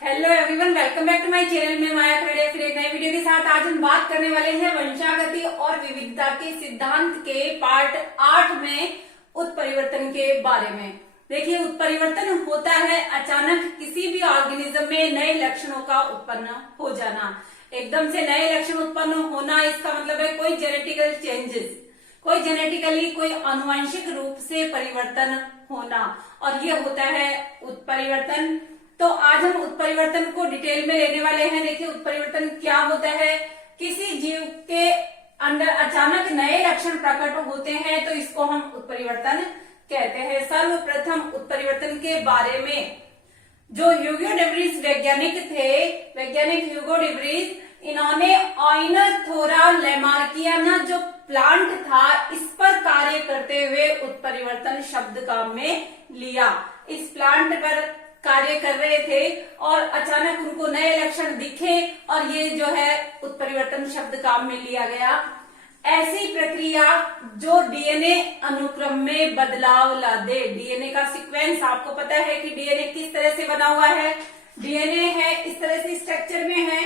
Hello everyone, welcome back to my channel में माया खड़े फिर एक नए वीडियो के साथ। आज हम बात करने वाले हैं वंशागति और विविधता के सिद्धांत के पार्ट 8 में उत्परिवर्तन के बारे में। देखिए, उत्परिवर्तन होता है अचानक किसी भी ऑर्गेनिज्म में नए लक्षणों का उत्पन्न हो जाना। एकदम से नए लक्षण उत्पन्न होना, इसका मतलब है कोई जेनेटिकल चेंजेस, कोई जेनेटिकली कोई आनुवंशिक रूप से परिवर्तन होना, और ये होता है उत्परिवर्तन। तो आज हम उत्परिवर्तन को डिटेल में लेने वाले हैं। देखिए, उत्परिवर्तन क्या होता है। किसी जीव के अंदर अचानक नए लक्षण प्रकट होते हैं तो इसको हम उत्परिवर्तन कहते हैं। सर्वप्रथम उत्परिवर्तन के बारे में जो ह्यूगो डे व्रीज वैज्ञानिक थे, वैज्ञानिक ह्यूगो डे व्रीज, इन्होंने ऑइनोथोरा लैमार्कियाना जो प्लांट था, इस पर कार्य करते हुए उत्परिवर्तन शब्द काम में लिया। इस प्लांट पर कार्य कर रहे थे और अचानक उनको नए लक्षण दिखे और ये जो है उत्परिवर्तन शब्द काम में लिया गया। ऐसी प्रक्रिया जो डीएनए अनुक्रम में बदलाव ला दे। डीएनए का सीक्वेंस आपको पता है कि डीएनए किस तरह से बना हुआ है। डीएनए है इस तरह से स्ट्रक्चर में है।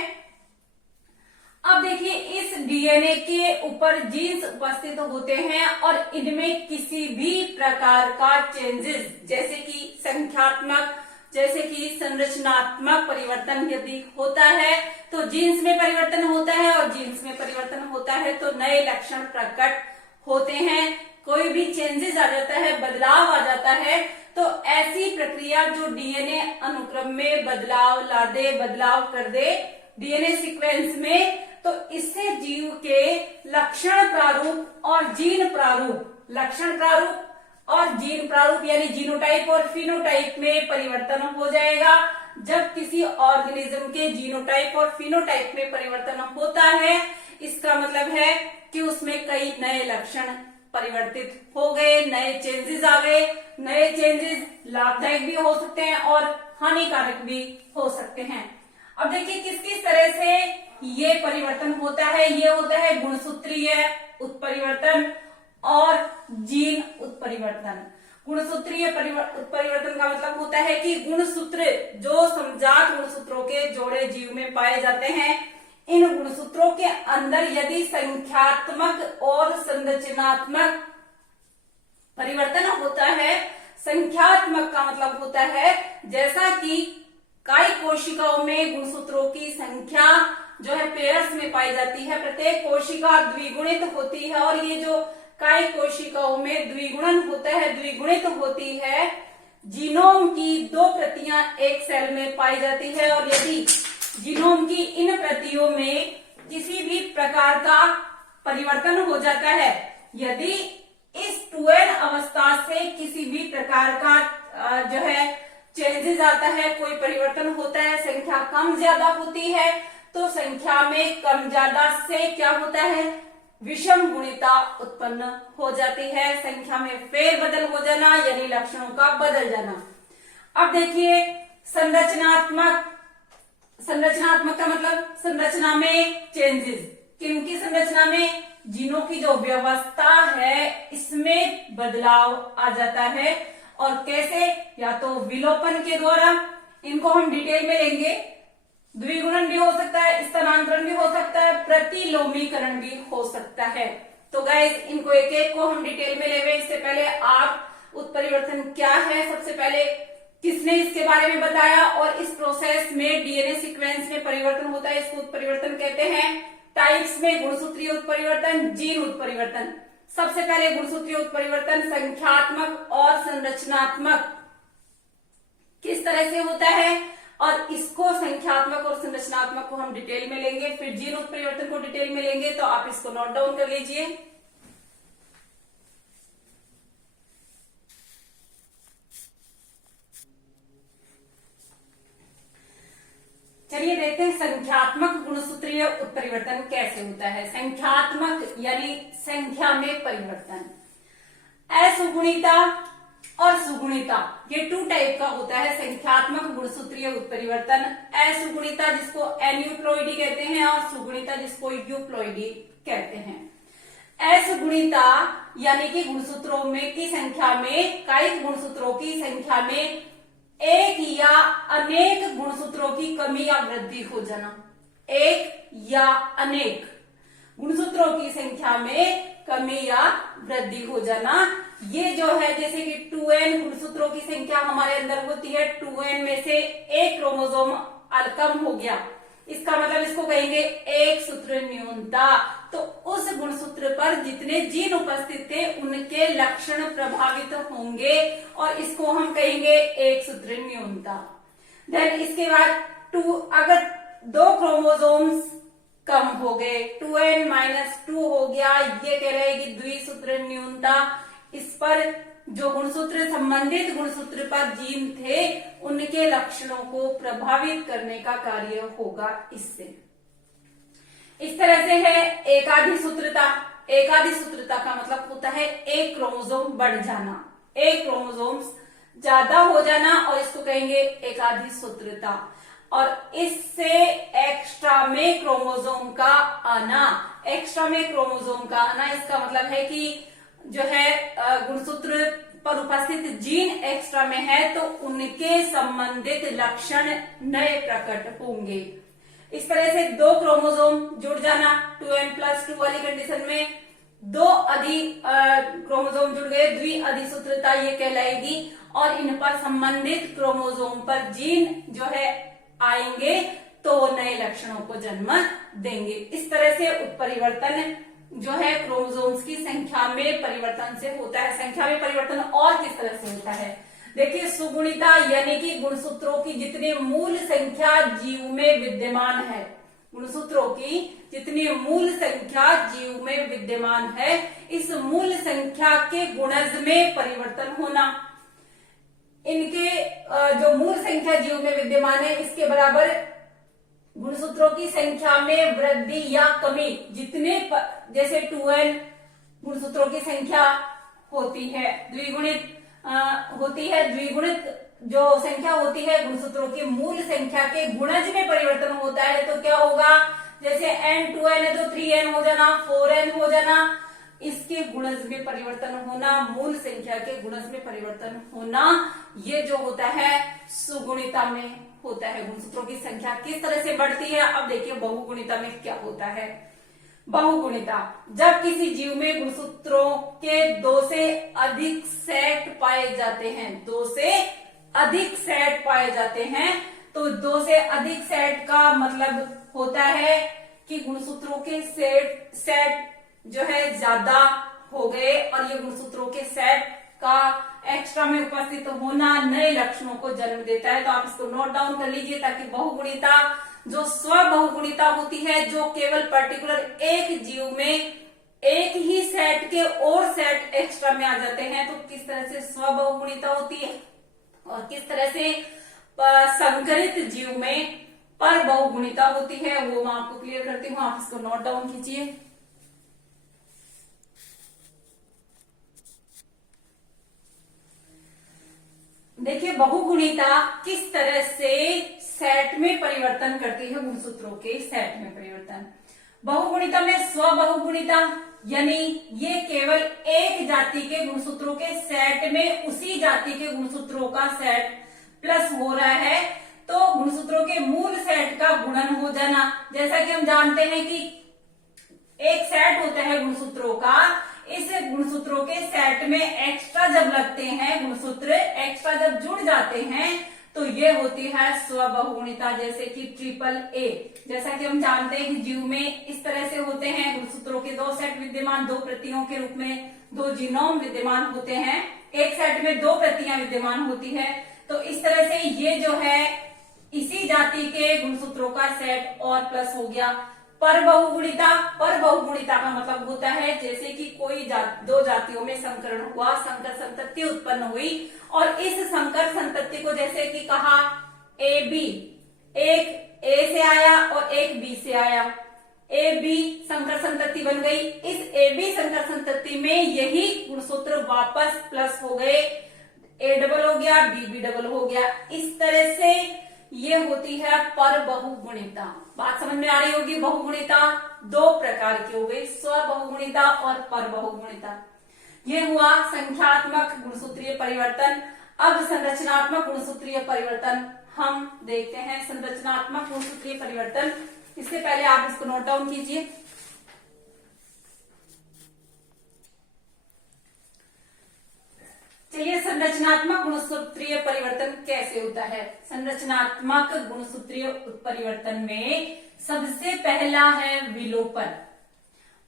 अब देखिए, इस डीएनए के ऊपर जीन्स उपस्थित होते हैं और इनमें किसी भी प्रकार का चेंजेस, जैसे कि संख्यात्मक, जैसे कि संरचनात्मक परिवर्तन यदि होता है तो जीन्स में परिवर्तन होता है, और जीन्स में परिवर्तन होता है तो नए लक्षण प्रकट होते हैं। कोई भी चेंजेस आ जाता है, बदलाव आ जाता है। तो ऐसी प्रक्रिया जो डीएनए अनुक्रम में बदलाव ला दे, बदलाव कर दे डीएनए सीक्वेंस में, तो इससे जीव के लक्षण प्रारूप और जीन प्रारूप, लक्षण प्रारूप और जीन प्रारूप यानी जीनोटाइप और फिनोटाइप में परिवर्तन हो जाएगा। जब किसी ऑर्गेनिज्म के जीनोटाइप और फिनोटाइप में परिवर्तन होता है, इसका मतलब है कि उसमें कई नए लक्षण परिवर्तित हो गए, नए चेंजेस आ गए। नए चेंजेस लाभदायक भी हो सकते हैं और हानिकारक भी हो सकते हैं। अब देखिए, किस किस तरह से ये परिवर्तन होता है। ये होता है गुणसूत्रीय उत्परिवर्तन और जीन उत्परिवर्तन। गुणसूत्रीय उत्परिवर्तन का मतलब होता है कि गुणसूत्र जो समजात गुणसूत्रों के जोड़े जीव में पाए जाते हैं, इन गुणसूत्रों के अंदर यदि संख्यात्मक और संरचनात्मक परिवर्तन होता है। संख्यात्मक का मतलब होता है जैसा कि कई कोशिकाओं में गुणसूत्रों की संख्या जो है पेयर्स में पाई जाती है, प्रत्येक कोशिका द्विगुणित होती है, और ये जो कई कोशिकाओं में द्विगुणन होता है, द्विगुणित होती है। जीनोम की 2 प्रतियां एक सेल में पाई जाती है, और यदि जीनोम की इन प्रतियों में किसी भी प्रकार का परिवर्तन हो जाता है, यदि इस 2n अवस्था से किसी भी प्रकार का जो है चेंजेस आता है, कोई परिवर्तन होता है, संख्या कम ज्यादा होती है, तो संख्या में कम ज्यादा से क्या होता है, विषम गुणिता उत्पन्न हो जाती है। संख्या में फेरबदल हो जाना यानी लक्षणों का बदल जाना। अब देखिए, संरचनात्मक का मतलब संरचना में चेंजेस। किनकी संरचना में? जीनों की जो व्यवस्था है इसमें बदलाव आ जाता है। और कैसे? या तो विलोपन के द्वारा, इनको हम डिटेल में लेंगे। द्विगुणन भी हो सकता है, स्थानांतरण भी हो सकता है, प्रतिलोमीकरण भी हो सकता है। तो गाइस, इनको एक एक को हम डिटेल में लेंगे। इससे पहले आप उत्परिवर्तन क्या है, सबसे पहले किसने इसके बारे में बताया, और इस प्रोसेस में डीएनए सीक्वेंस में परिवर्तन होता है, इसको उत्परिवर्तन कहते हैं। टाइप्स में गुणसूत्रीय उत्परिवर्तन, जीन उत्परिवर्तन। सबसे पहले गुणसूत्रीय उत्परिवर्तन संख्यात्मक और संरचनात्मक किस तरह से होता है, और इसको संख्यात्मक और संरचनात्मक को हम डिटेल में लेंगे। फिर जीन उत्परिवर्तन को डिटेल में लेंगे, तो आप इसको नोट डाउन कर लीजिए। चलिए देखते हैं संख्यात्मक गुणसूत्रीय उत्परिवर्तन कैसे होता है। संख्यात्मक यानी संख्या में परिवर्तन। असुगुणिता और सुगुणिता, ये 2 टाइप का होता है संख्यात्मक गुणसूत्रीय उत्परिवर्तन। असुगुणिता जिसको एन्यूप्लॉइडी कहते हैं, और सुगुणिता जिसको यूप्लॉइडी कहते हैं। असुगुणिता यानी कि गुणसूत्रों में की संख्या में, कई गुणसूत्रों की संख्या में एक या अनेक गुणसूत्रों की कमी या वृद्धि हो जाना, एक या अनेक गुणसूत्रों की संख्या में कमी या वृद्धि हो जाना। ये जो है जैसे कि 2n गुणसूत्रों की संख्या हमारे अंदर होती है, 2n में से एक क्रोमोसोम कम हो गया, इसका मतलब इसको कहेंगे एक सूत्र न्यूनता। तो उस गुणसूत्र पर जितने जीन उपस्थित थे उनके लक्षण प्रभावित होंगे और इसको हम कहेंगे एक सूत्र न्यूनता। देन इसके बाद अगर दो क्रोमोसोम्स कम हो गए, 2n-2 हो गया, ये कहलाएगी द्विसूत्र न्यूनता। इस पर जो गुणसूत्र संबंधित गुणसूत्र पर जीन थे उनके लक्षणों को प्रभावित करने का कार्य होगा इससे। इस तरह से है एकाधिसूत्रता। एकाधिसूत्रता का मतलब होता है एक क्रोमोसोम बढ़ जाना, एक क्रोमोसोम ज्यादा हो जाना और इसको कहेंगे एकाधिसूत्रता। और इससे एक्स्ट्रा में क्रोमोसोम का आना, एक्स्ट्रा में क्रोमोसोम का आना, इसका मतलब है कि जो है गुणसूत्र पर उपस्थित जीन एक्स्ट्रा में है तो उनके संबंधित लक्षण नए प्रकट होंगे। इस तरह से दो क्रोमोसोम जुड़ जाना, 2n+2 वाली कंडीशन में दो अधिक क्रोमोसोम जुड़ गए, द्विअधिसूत्रता ये कहलाएगी। और इन पर संबंधित क्रोमोसोम पर जीन जो है आएंगे तो नए लक्षणों को जन्म देंगे। इस तरह से उत्परिवर्तन जो है क्रोमोसोम्स की संख्या में परिवर्तन से होता है। संख्या में परिवर्तन और किस तरह से होता है देखिए, सुगुणिता यानी कि गुणसूत्रों की जितनी मूल संख्या जीव में विद्यमान है, गुणसूत्रों की जितनी मूल संख्या जीव में विद्यमान है, इस मूल संख्या के गुणज में परिवर्तन होना। इनके जो मूल संख्या जीव में विद्यमान है इसके बराबर गुणसूत्रों की संख्या में वृद्धि या कमी, जितने जैसे 2n गुणसूत्रों की संख्या होती है द्विगुणित होती है, द्विगुणित जो संख्या होती है गुणसूत्रों की मूल संख्या के गुणज में परिवर्तन होता है तो क्या होगा, जैसे n 2n है तो 3n हो जाना, 4n हो जाना, इसके गुणज में परिवर्तन होना, मूल संख्या के गुणज में परिवर्तन होना, ये जो होता है सुगुणिता में होता है। गुणसूत्रों की संख्या किस तरह से बढ़ती है, अब देखिए बहुगुणिता में क्या होता है। बहुगुणिता, जब किसी जीव में गुणसूत्रों के दो से अधिक सेट पाए जाते हैं, दो से अधिक सेट पाए जाते हैं, तो दो से अधिक सेट का मतलब होता है कि गुणसूत्रों के सेट जो है ज्यादा हो गए और ये गुणसूत्रों के सेट का एक्स्ट्रा में उपस्थित होना नए लक्षणों को जन्म देता है। तो आप इसको नोट डाउन कर लीजिए ताकि बहुगुणिता जो स्व बहुगुणिता होती है, जो केवल पर्टिकुलर एक जीव में एक ही सेट के और सेट एक्स्ट्रा में आ जाते हैं, तो किस तरह से स्व बहुगुणिता होती है और किस तरह से संकरित जीव में पर बहुगुणिता होती है, वो मैं आपको क्लियर करती हूँ। आप इसको नोट डाउन कीजिए। देखिए बहुगुणिता किस तरह से सेट में परिवर्तन करती है, गुणसूत्रों के सेट में परिवर्तन। बहुगुणिता में स्व बहुगुणिता यानी ये केवल एक जाति के गुणसूत्रों के सेट में उसी जाति के गुणसूत्रों का सेट प्लस हो रहा है तो गुणसूत्रों के मूल सेट का गुणन हो जाना। जैसा कि हम जानते हैं कि एक सेट होता है गुणसूत्रों का, इस गुणसूत्रों के सेट में एक्स्ट्रा जब लगते हैं, गुणसूत्र एक्स्ट्रा जब जुड़ जाते हैं तो ये होती है स्व बहुगुणिता। जैसे कि ट्रिपल-A, जैसा कि हम जानते हैं कि जीव में इस तरह से होते हैं, गुणसूत्रों के दो सेट विद्यमान, दो प्रतियों के रूप में दो जीनोम विद्यमान होते हैं, एक सेट में दो प्रतियां विद्यमान होती है। तो इस तरह से ये जो है इसी जाति के गुणसूत्रों का सेट और प्लस हो गया। पर बहुगुणिता, पर बहुगुणिता का मतलब होता है जैसे कि कोई दो जातियों में संकरण हुआ, संकर संतति उत्पन्न हुई और इस संकर संतति को जैसे कि कहा ए बी, एक ए से आया और एक बी से आया, ए बी संकर संतति बन गई। इस ए बी संकर संतति में यही गुणसूत्र वापस प्लस हो गए, ए डबल हो गया, बी बी डबल हो गया। इस तरह से ये होती है पर बहुगुणिता। बात समझ में आ रही होगी। बहुगुणिता दो प्रकार की हो गई, स्व बहुगुणिता और पर बहुगुणिता। ये हुआ संख्यात्मक गुणसूत्रीय परिवर्तन। अब संरचनात्मक गुणसूत्रीय परिवर्तन हम देखते हैं। संरचनात्मक गुणसूत्रीय परिवर्तन, इससे पहले आप इसको नोट डाउन कीजिए। चलिए, संरचनात्मक गुणसूत्रीय परिवर्तन कैसे होता है। संरचनात्मक गुणसूत्रीय उत्परिवर्तन में सबसे पहला है विलोपन,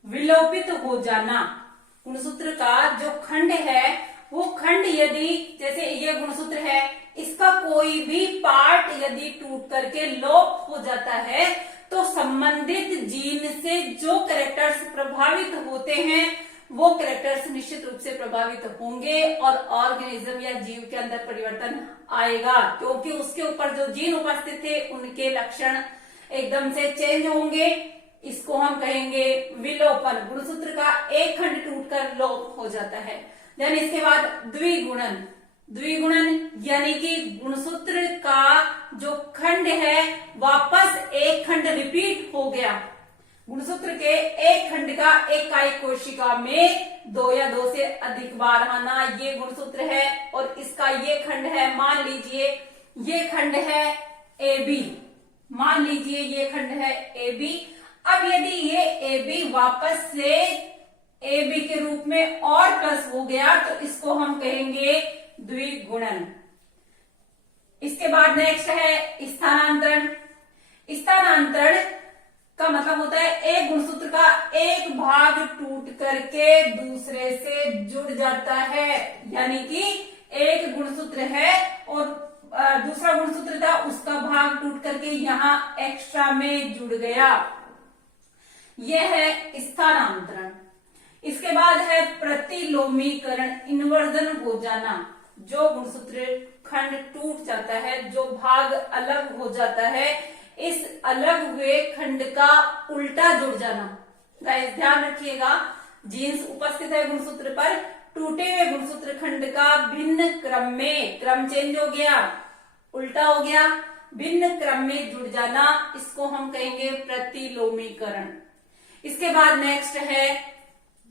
विलोपित हो जाना। गुणसूत्र का जो खंड है वो खंड यदि, जैसे ये गुणसूत्र है, इसका कोई भी पार्ट यदि टूट करके लोप हो जाता है तो संबंधित जीन से जो कैरेक्टर्स प्रभावित होते हैं वो कैरेक्टर्स निश्चित रूप से प्रभावित होंगे और ऑर्गेनिज्म या जीव के अंदर परिवर्तन आएगा, क्योंकि उसके ऊपर जो जीन उपस्थित थे उनके लक्षण एकदम से चेंज होंगे। इसको हम कहेंगे विलोपन। गुणसूत्र का एक खंड टूटकर लोप हो जाता है। देन इसके बाद द्विगुणन। द्विगुणन यानी कि गुणसूत्र का जो खंड है वापस एक खंड रिपीट हो गया। गुणसूत्र के एक खंड का एकाई कोशिका में 2 या 2 से अधिक बार आना, ये गुणसूत्र है और इसका ये खंड है, मान लीजिए ये खंड है AB, मान लीजिए ये खंड है AB। अब यदि ये AB वापस से AB के रूप में और प्लस हो गया तो इसको हम कहेंगे द्विगुणन। इसके बाद नेक्स्ट है स्थानांतरण। स्थानांतरण का मतलब होता है एक गुणसूत्र का एक भाग टूट करके दूसरे से जुड़ जाता है, यानी कि एक गुणसूत्र है और दूसरा गुणसूत्र था, उसका भाग टूट करके यहां एक्स्ट्रा में जुड़ गया, यह है स्थानांतरण। इसके बाद है प्रतिलोमीकरण, इन्वर्जन हो जाना। जो गुणसूत्र खंड टूट जाता है, जो भाग अलग हो जाता है, इस अलग हुए खंड का उल्टा जुड़ जाना। गाइस ध्यान रखिएगा, जीन्स उपस्थित है गुणसूत्र पर, टूटे हुए गुणसूत्र खंड का भिन्न क्रम में, क्रम चेंज हो गया, उल्टा हो गया, भिन्न क्रम में जुड़ जाना, इसको हम कहेंगे प्रतिलोमीकरण। इसके बाद नेक्स्ट है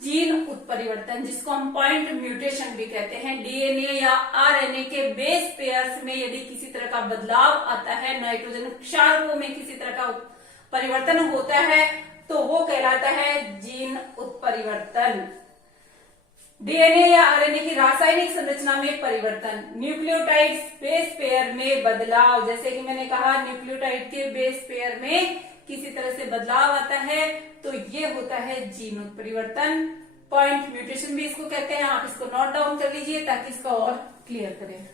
जीन उत्परिवर्तन, जिसको हम पॉइंट म्यूटेशन भी कहते हैं। डीएनए या आरएनए के बेस पेयर्स में यदि किसी तरह का बदलाव आता है, नाइट्रोजन क्षारकों में किसी तरह का परिवर्तन होता है तो वो कहलाता है जीन उत्परिवर्तन। डीएनए या आरएनए की रासायनिक संरचना में परिवर्तन, न्यूक्लियोटाइड्स बेस पेयर में बदलाव, जैसे कि मैंने कहा न्यूक्लियोटाइड के बेस पेयर में किसी तरह से बदलाव आता है तो ये होता है जीन उत्परिवर्तन। पॉइंट म्यूटेशन भी इसको कहते हैं। आप इसको नोट डाउन कर लीजिए ताकि इसका और क्लियर करें।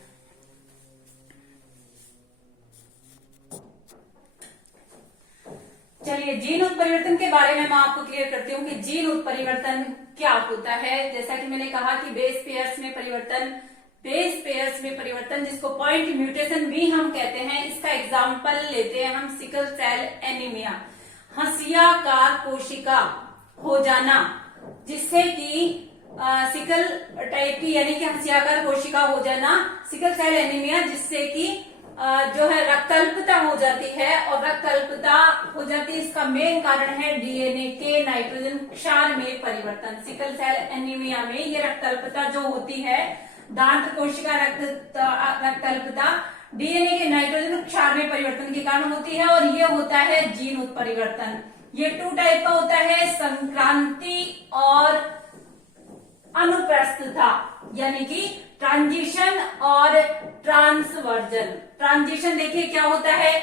चलिए, जीन उत्परिवर्तन के बारे में मैं आपको क्लियर करती हूँ कि जीन उत्परिवर्तन क्या होता है। जैसा कि मैंने कहा कि बेस पेयर्स में परिवर्तन, बेस पेयर्स में परिवर्तन जिसको पॉइंट म्यूटेशन भी हम कहते हैं। इसका एग्जाम्पल लेते हैं हम, सिकल सेल एनीमिया, हंसियाकार कोशिका हो जाना, जिससे कि सिकल टाइप की यानी कि हंसियाकार कोशिका हो जाना, सिकल सेल एनीमिया, जिससे कि जो है रक्तअल्पता हो जाती है। और रक्तअल्पता हो जाती है, इसका मेन कारण है डीएनए के नाइट्रोजन क्षार में परिवर्तन। सिकल सेल एनीमिया में ये रक्तअल्पता जो होती है, दांत कोशिका रक्तअल्पता डीएनए के नाइट्रोजन क्षार में परिवर्तन के कारण होती है और ये होता है जीन उत्परिवर्तन। ये 2 टाइप का होता है, संक्रांति और अनुप्रस्थता, यानी कि ट्रांजिशन और ट्रांसवर्जन। ट्रांजिशन देखिए क्या होता है,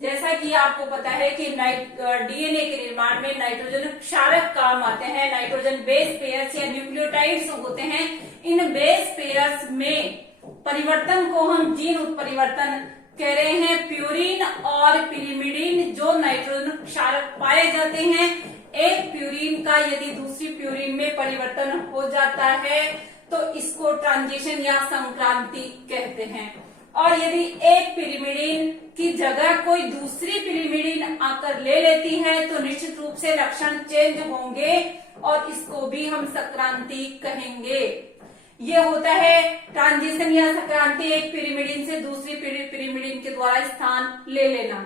जैसा कि आपको पता है कि डीएनए के निर्माण में नाइट्रोजन क्षारक काम आते हैं। नाइट्रोजन बेस पेयर्स या न्यूक्लियोटाइड्स होते हैं। इन बेस पेयर्स में परिवर्तन को हम जीन उत्परिवर्तन कह रहे हैं। प्यूरिन और पिरिमिडिन जो नाइट्रोजन क्षारक पाए जाते हैं, एक प्यूरिन का यदि दूसरी प्यूरिन में परिवर्तन हो जाता है तो इसको ट्रांजिशन या संक्रांति कहते हैं। और यदि एक पिरिमिडिन की जगह कोई दूसरी पिरिमिडिन आकर ले लेती है तो निश्चित रूप से लक्षण चेंज होंगे और इसको भी हम संक्रांति कहेंगे। ये होता है ट्रांजिशन या संक्रांति, एक पिरिमिडिन से दूसरी पिरिमिडिन के द्वारा स्थान ले लेना।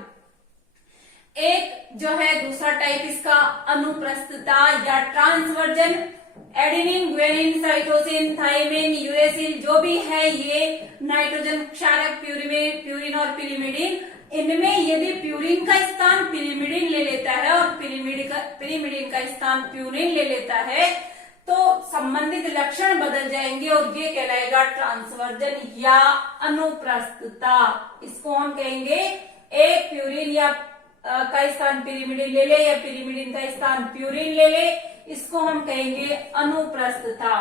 एक जो है दूसरा टाइप इसका अनुप्रस्थता या transversion. Adenine, guanine, cytosine, thymine, uracil जो भी है ये नाइट्रोजन क्षारक प्यूरिन और पिरिमिडिन, इनमें यदि प्यूरिन का स्थान पिरिमिडिन ले लेता है और पिरिमिडिन का स्थान प्यूरिन ले लेता है तो संबंधित लक्षण बदल जाएंगे और ये कहलाएगा ट्रांसवर्जन या अनुप्रस्थता। इसको हम कहेंगे एक प्यूरिन या का स्थान पिरिमिडिन ले ले या पिरिमिडिन का स्थान प्यूरिन ले ले, इसको हम कहेंगे अनुप्रस्थता।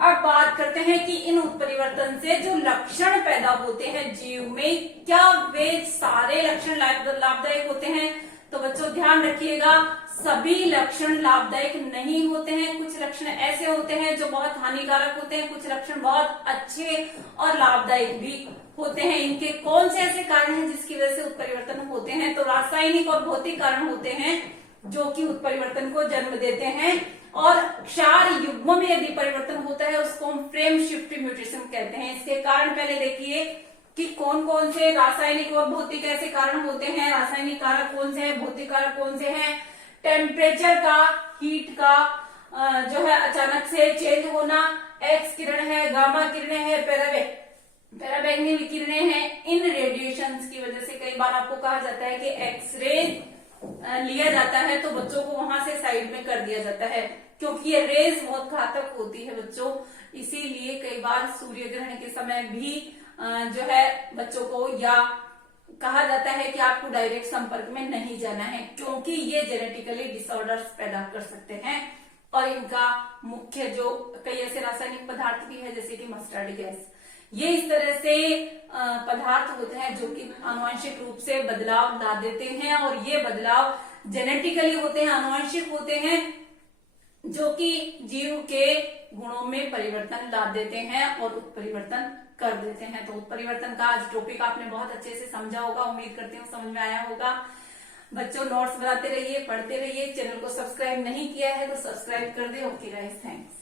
अब बात करते हैं कि इन उत्परिवर्तन से जो लक्षण पैदा होते हैं जीव में, क्या वे सारे लक्षण लाभदायक होते हैं? तो बच्चों ध्यान रखिएगा, सभी लक्षण लाभदायक नहीं होते हैं। कुछ लक्षण ऐसे होते हैं जो बहुत हानिकारक होते हैं, कुछ लक्षण बहुत अच्छे और लाभदायक भी होते हैं। इनके कौन से ऐसे कारण हैं जिसकी वजह से उत्परिवर्तन होते हैं? तो रासायनिक और भौतिक कारण होते हैं जो कि उत्परिवर्तन को जन्म देते हैं। और क्षार युग्म में यदि परिवर्तन होता है उसको हम फ्रेम शिफ्ट म्यूटेशन कहते हैं। इसके कारण पहले देखिए कि कौन कौन से रासायनिक और भौतिक ऐसे कारण होते हैं। रासायनिक कारक कौन से हैं, भौतिक कारक कौन से हैं? टेम्परेचर का, हीट का जो है अचानक से चेंज होना, एक्स किरण है, गामा किरणें है, पैराबैंगनी विकिरणें हैं। इन रेडिएशंस की वजह से कई बार आपको कहा जाता है कि एक्सरे लिया जाता है तो बच्चों को वहां से साइड में कर दिया जाता है क्योंकि ये रेज बहुत घातक होती है बच्चों। इसीलिए कई बार सूर्य ग्रहण के समय भी जो है बच्चों को या कहा जाता है कि आपको डायरेक्ट संपर्क में नहीं जाना है क्योंकि ये जेनेटिकली डिसऑर्डर्स पैदा कर सकते हैं। और इनका मुख्य जो कई ऐसे रासायनिक पदार्थ भी है जैसे कि मस्टर्ड गैस, ये इस तरह से पदार्थ होते हैं जो कि आनुवंशिक रूप से बदलाव ला देते हैं और ये बदलाव जेनेटिकली होते हैं, आनुवंशिक होते हैं, जो कि जीव के गुणों में परिवर्तन ला देते हैं और उत्परिवर्तन कर देते हैं। तो उत्परिवर्तन का आज टॉपिक आपने बहुत अच्छे से समझा होगा, उम्मीद करती हूँ समझ में आया होगा। बच्चों नोट्स बनाते रहिए, पढ़ते रहिए। चैनल को सब्सक्राइब नहीं किया है तो सब्सक्राइब कर दे। Okay guys, thanks.